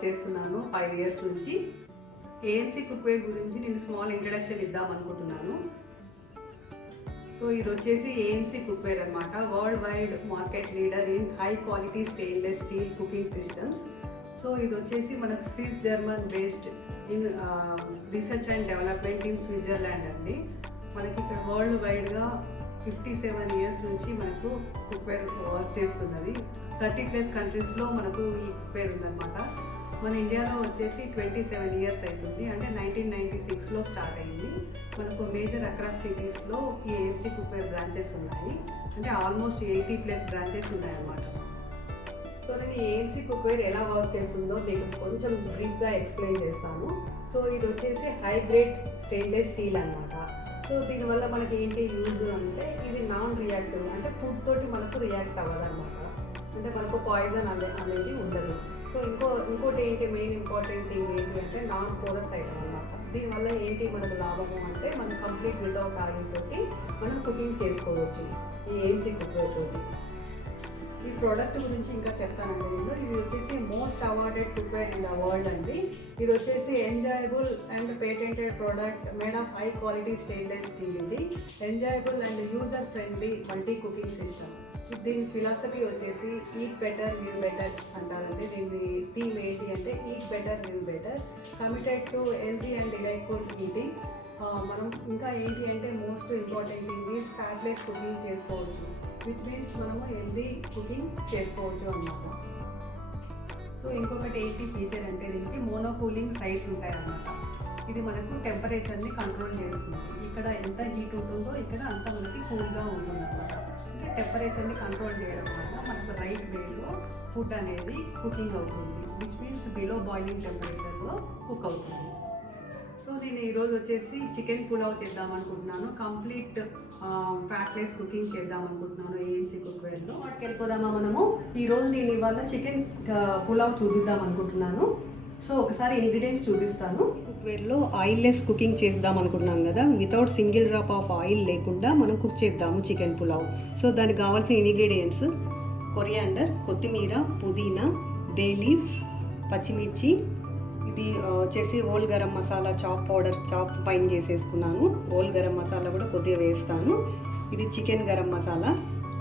Work చేస్తున్నాను 5 years నుంచి. AMC cookware గురించి నేను స్మాల్ ఇంట్రడక్షన్ ఇద్దాం అనుకుంటున్నాను. సో ఇది వచ్చేసి ఏఎంసీ కుక్వేర్ అనమాట. World wide market leader in high quality stainless steel cooking systems. So ఇది వచ్చేసి మనకు Swiss German based in research and development in Switzerland అండి. మనకి ఇక్కడ వరల్డ్ వైడ్గా 57 ఇయర్స్ నుంచి మనకు కుక్వేర్ వర్క్ చేస్తున్నది. 30+ కంట్రీస్లో మనకు ఈ కుక్వేర్ ఉందన్నమాట. మన ఇండియాలో వచ్చేసి 27 ఇయర్స్ అవుతుంది. అంటే 1996లో స్టార్ట్ అయింది. మనకు మేజర్ అక్రాస్ సిటీస్లో ఈ ఏఎంసీ కుక్వేర్ బ్రాంచెస్ ఉన్నాయి. అంటే ఆల్మోస్ట్ 80+ బ్రాంచెస్ ఉన్నాయన్నమాట. సో నేను ఏఎంసీ కుక్వేర్ ఎలా వర్క్ చేస్తుందో మీకు కొంచెం బ్రీఫ్గా ఎక్స్ప్లెయిన్ చేస్తాను. సో ఇది వచ్చేసి హై గ్రేడ్ స్టెయిన్లెస్ స్టీల్ అనమాట. సో దీనివల్ల మనకి ఏంటి యూజ్ అంటే ఇది నాన్ రియాక్టివ్, అంటే ఫుడ్ తోటి మనకు రియాక్ట్ అవ్వదు అనమాట. అంటే మనకు పాయిజన్ అనేది ఉండదు. సో ఇంకోటి ఏంటి మెయిన్ ఇంపార్టెంట్ థింగ్ ఏంటి అంటే నాన్ పోరస్ ఐటమ్ అనమాట. దీనివల్ల ఏంటి మనకు లాభము అంటే మనం కంప్లీట్ వితౌట్ ఆయిల్ తోటి మనం కుకింగ్ చేసుకోవచ్చు ఈ ఏఎంసీ కుక్వేర్ తోటి. ఈ ప్రోడక్ట్ గురించి ఇంకా చెప్తానండి నేను. ఇది వచ్చేసి most awarded cookware in the world అండి. ఇది వచ్చేసి enjoyable and patented product made of high quality stainless steel. ఇది enjoyable and user friendly multi cooking system. దీని ఫిలాసఫీ వచ్చేసి ఈట్ బెటర్ లివ్ బెటర్ అంటారండి. దీని థీమ్ ఏంటి అంటే eat better live better, committed to healthy and delightful eating. మనం ఇంకా ఏంటి అంటే most important thing is fatless cooking చేసుకోవచ్చు, విచ్ మీన్స్ మనము హెల్తీ కుకింగ్ చేసుకోవచ్చు అన్నమాట. సో ఇంకొకటి ఏంటి ఫీచర్ అంటే దీనికి మోనో కూలింగ్ సైడ్స్ ఉంటాయి అన్నమాట. ఇది మనకు టెంపరేచర్ని కంట్రోల్ చేస్తుంది. ఇక్కడ ఎంత హీట్ ఉంటుందో ఇక్కడ అంత మనకి కూల్గా ఉంటుంది అన్నమాట. అంటే టెంపరేచర్ని కంట్రోల్ చేయడం వల్ల మనకు రైట్ వేలో ఫుడ్ అనేది కుకింగ్ అవుతుంది, విచ్ మీన్స్ బిలో బాయిలింగ్ టెంపరేచర్లో కుక్ అవుతుంది. సో నేను ఈరోజు వచ్చేసి చికెన్ పులావ్ చేద్దాం అనుకుంటున్నాను. కంప్లీట్ ఫ్యాట్లెస్ కుకింగ్ చేద్దాం అనుకుంటున్నాను ఏఎంసీ కుక్వేర్లో. వాటికి వెళ్ళిపోదామా మనము. ఈరోజు నేను ఇవాళ చికెన్ పులావ్ చూపిద్దాం అనుకుంటున్నాను. సో ఒకసారి ఇంగ్రీడియంట్స్ చూపిస్తాను. కుక్వేర్లో ఆయిల్లెస్ కుకింగ్ చేద్దాం అనుకుంటున్నాం కదా, without single drop of oil లేకుండా మనం కుక్ చేద్దాము చికెన్ పులావ్. సో దానికి కావాల్సిన ఇంగ్రీడియంట్స్ కొరియాండర్, కొత్తిమీర, పుదీనా, బే లీవ్స్, పచ్చిమిర్చి, ఇది వచ్చేసి whole garam masala chop fine చేసేసుకున్నాను. హోల్ గరం మసాలా కూడా కొద్దిగా వేస్తాను. ఇది chicken garam masala,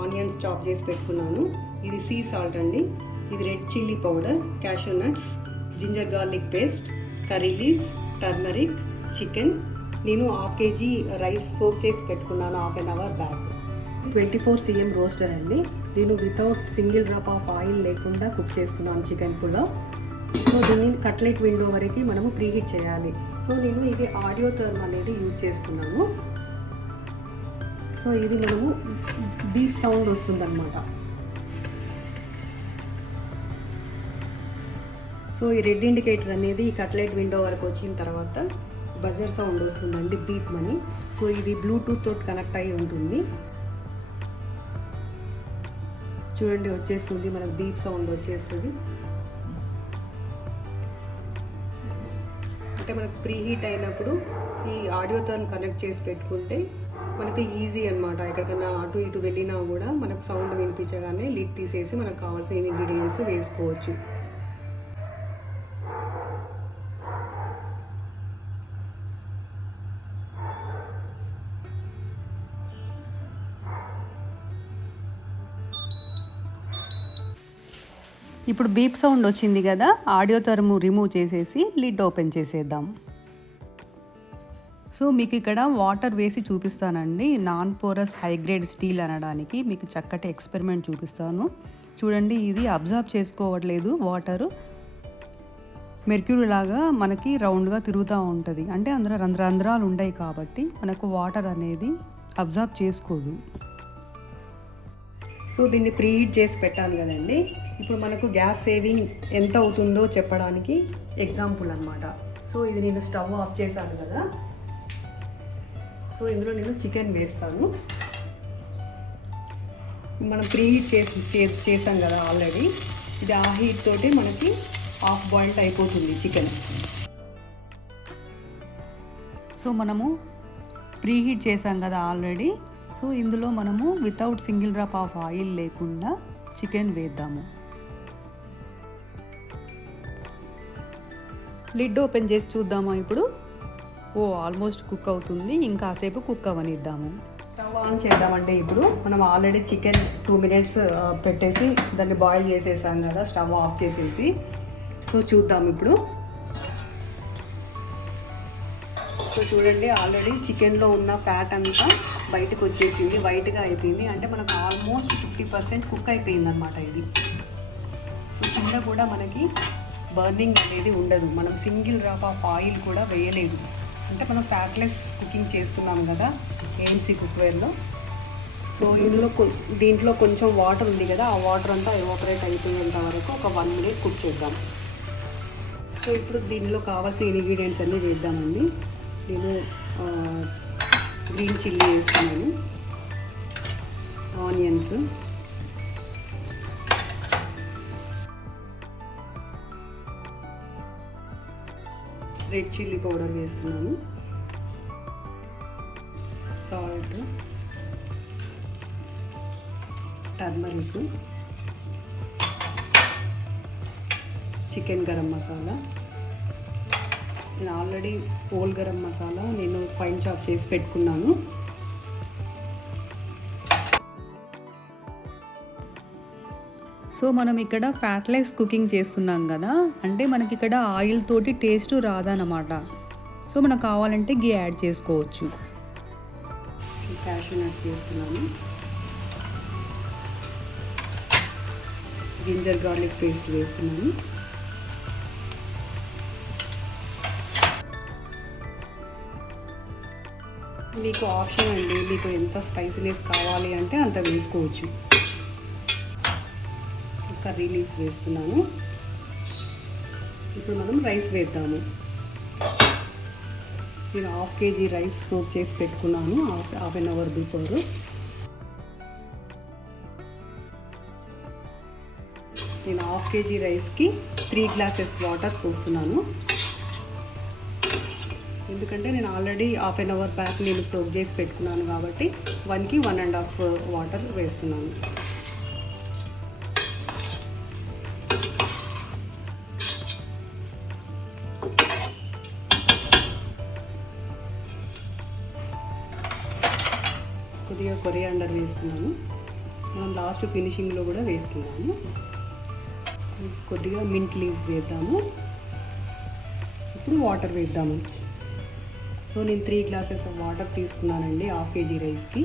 onions chop చేసి పెట్టుకున్నాను. ఇది సీ సాల్ట్ అండి. ఇది red chilli powder, cashew nuts, ginger garlic paste, curry leaves, turmeric, chicken. నేను 1/2 kg రైస్ సోక్ చేసి పెట్టుకున్నాను 1/2 అవర్ బ్యాక్. 24 cm రోస్టర్ అండి. నేను without single drop of oil లేకుండా కుక్ చేస్తున్నాను చికెన్ పులావ్. సో దీన్ని కట్లెట్ విండో వరకు మనము ప్రీహీట్ చేయాలి. సో నేను ఇది ఆడియో థర్మ్ అనేది యూజ్ చేస్తున్నాను. సో ఇది మనము బీప్ సౌండ్ వస్తుందన్నమాట. సో ఈ రెడ్ ఇండికేటర్ అనేది ఈ కట్లెట్ విండో వరకు వచ్చిన తర్వాత బజర్ సౌండ్ వస్తుందండి, బీప్ మని. సో ఇది బ్లూటూత్ తోటి కనెక్ట్ అయ్యి ఉంటుంది. చూడండి వచ్చేస్తుంది, మనకు బీప్ సౌండ్ వచ్చేస్తుంది. అంటే మనకు ప్రీ హీట్ అయినప్పుడు ఈ ఆడియోతో కనెక్ట్ చేసి పెట్టుకుంటే మనకి ఈజీ అనమాట. ఎక్కడికైనా అటు ఇటు వెళ్ళినా కూడా మనకు సౌండ్ వినిపించగానే లిడ్ తీసేసి మనకు కావాల్సిన ఇంగ్రీడియంట్స్ వేసుకోవచ్చు. ఇప్పుడు బీప్ సౌండ్ వచ్చింది కదా, ఆడియో థర్మ్ రిమూవ్ చేసేసి లిడ్ ఓపెన్ చేసేద్దాం. సో మీకు ఇక్కడ వాటర్ వేసి చూపిస్తానండి. Non porous high grade steel అనడానికి మీకు చక్కటి ఎక్స్పెరిమెంట్ చూపిస్తాను. చూడండి, ఇది అబ్జర్వ్ చేసుకోవట్లేదు వాటరు. మెర్క్యూరీ లాగా మనకి రౌండ్గా తిరుగుతూ ఉంటుంది. అంటే అందులో రంధ్రాలు ఉంటాయి కాబట్టి మనకు వాటర్ అనేది అబ్జర్వ్ చేసుకోదు. సో దీన్ని ప్రీహీట్ చేసి పెట్టాను కదండి. ఇప్పుడు మనకు గ్యాస్ సేవింగ్ ఎంత అవుతుందో చెప్పడానికి ఎగ్జాంపుల్ అనమాట. సో ఇది నేను స్టవ్ ఆఫ్ చేశాను కదా. సో ఇందులో నేను చికెన్ వేస్తాను. మనం ప్రీహీట్ చేసాం కదా ఆల్రెడీ. ఇది ఆ హీట్ తోటి మనకి హాఫ్ బాయిల్డ్ అయిపోతుంది చికెన్. సో మనము ప్రీహీట్ చేసాం కదా ఆల్రెడీ. సో ఇందులో మనము without single drop of oil లేకుండా చికెన్ వేద్దాము. లిడ్ ఓపెన్ చేసి చూద్దామా ఇప్పుడు. ఆల్మోస్ట్ కుక్ అవుతుంది, ఇంకాసేపు కుక్ అవనిద్దాము. స్టవ్ ఆన్ చేద్దామంటే ఇప్పుడు మనం ఆల్రెడీ చికెన్ 2 minutes పెట్టేసి దాన్ని బాయిల్ చేసేసాం కదా, స్టవ్ ఆఫ్ చేసేసి. సో చూద్దాం ఇప్పుడు. సో చూడండి, ఆల్రెడీ చికెన్లో ఉన్న ఫ్యాట్ అంతా బయటకు వచ్చేసింది, వైట్గా అయిపోయింది. అంటే మనకు ఆల్మోస్ట్ 50% కుక్ అయిపోయింది అనమాట ఇది. సో కింద కూడా మనకి బర్నింగ్ అనేది ఉండదు, మనం సింగిల్ డ్రాప్ ఆఫ్ ఆయిల్ కూడా వేయలేదు. అంటే మనం ఫ్యాట్లెస్ కుకింగ్ చేస్తున్నాం కదా ఏఎంసీ కుక్వేర్లో. సో దీంట్లో కొంచెం వాటర్ ఉంది కదా, ఆ వాటర్ అంతా ఎవాపరేట్ అయిపోయేంత వరకు ఒక 1 minute కుక్ చేద్దాం. సో ఇప్పుడు దీనిలో కావాల్సిన ఇంగ్రీడియంట్స్ అన్నీ వేద్దామండి. నేను గ్రీన్ చిల్లీ వేస్తున్నాను, ఆనియన్స్, రెడ్ చిల్లీ పౌడర్ వేస్తున్నాను, salt, turmeric, chicken garam masala. నేను ఆల్రెడీ హోల్ గరం మసాలా నేను ఫైన్ చాప్ చేసి పెట్టుకున్నాను. సో మనం ఇక్కడ ఫ్యాట్లెస్ కుకింగ్ చేస్తున్నాం కదా, అంటే మనకి ఇక్కడ ఆయిల్ తోటి టేస్ట్ రాదన్నమాట. సో మనకు కావాలంటే గీ యాడ్ చేసుకోవచ్చు. క్యాష్యూ నట్స్ వేస్తున్నాను, జింజర్ గార్లిక్ పేస్ట్ వేస్తున్నాను, మీకు ఆప్షన్ అండి, మీకు ఎంత స్పైసీనెస్ కావాలి అంటే అంత వేసుకోవచ్చు. కర్రీ లీవ్స్ వేస్తున్నాను. ఇప్పుడు మనం రైస్ వేద్దాము. నేను 1/2 kg రైస్ సోక్ చేసి పెట్టుకున్నాను హాఫ్ అన్ అవర్ బిఫోర్. నేను 1/2 kg రైస్కి 3 glasses వాటర్ పోస్తున్నాను. ఎందుకంటే నేను already half an hour back నేను సోక్ చేసి పెట్టుకున్నాను కాబట్టి 1కి 1.5 వాటర్ వేస్తున్నాను. కొద్దిగా కొరియాండర్ వేస్తున్నాను, మనం లాస్ట్ ఫినిషింగ్లో కూడా వేసుకున్నాము. కొద్దిగా మింట్ లీవ్స్ వేద్దాము. ఇప్పుడు వాటర్ వేద్దాము. సో నేను 3 glasses వాటర్ తీసుకున్నానండి 1/2 kg రైస్కి.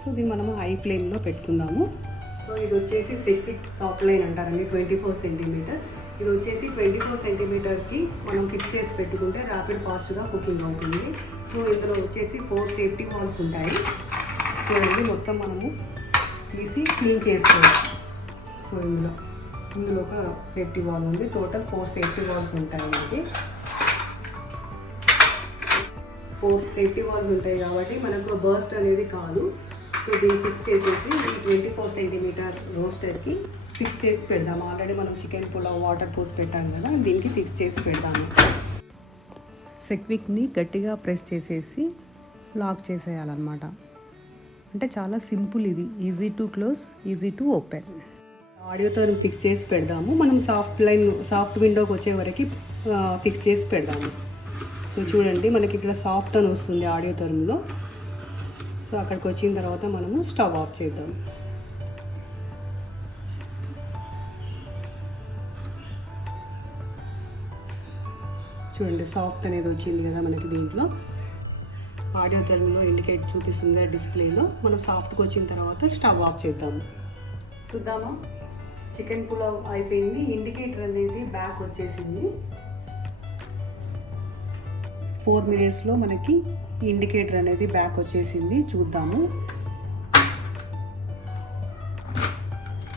సో దీన్ని మనము హై ఫ్లేమ్లో పెట్టుకుందాము. సో ఇది వచ్చేసి సెక్విక్ సాఫ్ట్ లైన్ అంటారండి, 24 cm. ఇది వచ్చేసి 24 cmకి మనం ఫిక్స్ చేసి పెట్టుకుంటే ర్యాపిడ్ ఫాస్ట్గా కుకింగ్ అవుతుంది. సో ఇందులో వచ్చేసి 4 సేఫ్టీ వాల్స్ ఉంటాయి. చూడండి, మొత్తం మనము తీసి క్లీన్ చేసుకోవచ్చు. సో ఇందులో ఒక సేఫ్టీ వాల్ ఉంది, టోటల్ 4 సేఫ్టీ వాల్స్ ఉంటాయి. 4 సేఫ్టీ వాల్స్ ఉంటాయి కాబట్టి మనకు బర్స్ట్ అనేది కాదు. సో దీన్ని ఫిక్స్ చేసేసి 24 cm రోస్టర్కి ఫిక్స్ చేసి పెడదాము. ఆల్రెడీ మనం చికెన్ పులావ్ వాటర్ పోసి పెట్టాం కదా, దీనికి ఫిక్స్ చేసి పెడదాము. సెక్విక్ని గట్టిగా ప్రెస్ చేసేసి లాక్ చేసేయాలన్నమాట. అంటే చాలా సింపుల్ ఇది, easy to close, easy to open. ఆడియోతో ఫిక్స్ చేసి పెడదాము. మనం సాఫ్ట్ విండోకి వచ్చే వరకు ఫిక్స్ చేసి పెడదాము. సో చూడండి, మనకి ఇక్కడ సాఫ్ట్ అని వస్తుంది ఆడియో టర్మ్లో. సో అక్కడికి వచ్చిన తర్వాత మనము స్టవ్ ఆఫ్ చేద్దాం. చూడండి, సాఫ్ట్ అనేది వచ్చింది కదా మనకి. దీంట్లో ఆడియో టర్మ్లో ఇండికేట్ చూపిస్తుంది డిస్ప్లేలో. మనం సాఫ్ట్కి వచ్చిన తర్వాత స్టవ్ ఆఫ్ చేద్దాము. చూద్దామా, చికెన్ పులావ్ అయిపోయింది. ఇండికేటర్ అనేది బ్యాక్ వచ్చేసింది. 4 minutesలో మనకి ఇండికేటర్ అనేది బ్యాక్ వచ్చేసింది. చూద్దాము.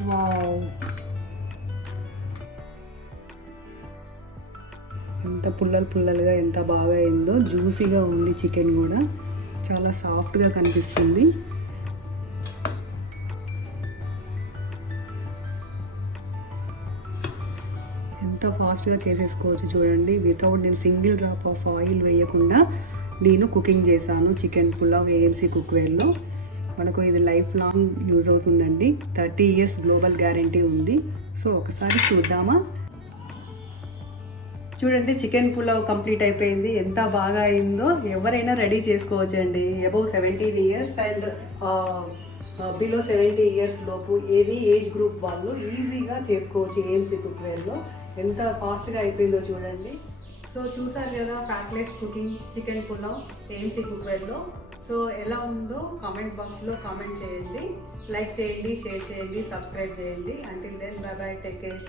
వావ్, ఎంత పుల్లలుగా ఎంత బాగా అయిందో. జ్యూసీగా ఉంది చికెన్ కూడా, చాలా సాఫ్ట్గా కనిపిస్తుంది. ఎంత ఫాస్ట్గా చేసేసుకోవచ్చు చూడండి. వితౌట్ నేను సింగిల్ డ్రాప్ ఆఫ్ ఆయిల్ వేయకుండా నేను కుకింగ్ చేశాను చికెన్ పులావ్ ఏఎంసీ కుక్వేర్లో. మనకు ఇది లైఫ్ లాంగ్ యూజ్ అవుతుందండి. 30 years గ్లోబల్ గ్యారంటీ ఉంది. సో ఒకసారి చూద్దామా. చూడండి, చికెన్ పులావ్ కంప్లీట్ అయిపోయింది. ఎంత బాగా అయిందో. ఎవరైనా రెడీ చేసుకోవచ్చండి. Above 17 years and below 70 years లోపు ఏది ఏజ్ గ్రూప్ వాళ్ళు ఈజీగా చేసుకోవచ్చు ఏఎంసీ కుక్వేర్లో. ఎంత ఫాస్ట్గా అయిపోయిందో చూడండి. సో చూసారు కదా, fatless cooking chicken pulao AMC కుక్వేర్లో. సో ఎలా ఉందో కామెంట్ బాక్స్లో కామెంట్ చేయండి, లైక్ చేయండి, షేర్ చేయండి, సబ్స్క్రైబ్ చేయండి. Until then bye bye, take care.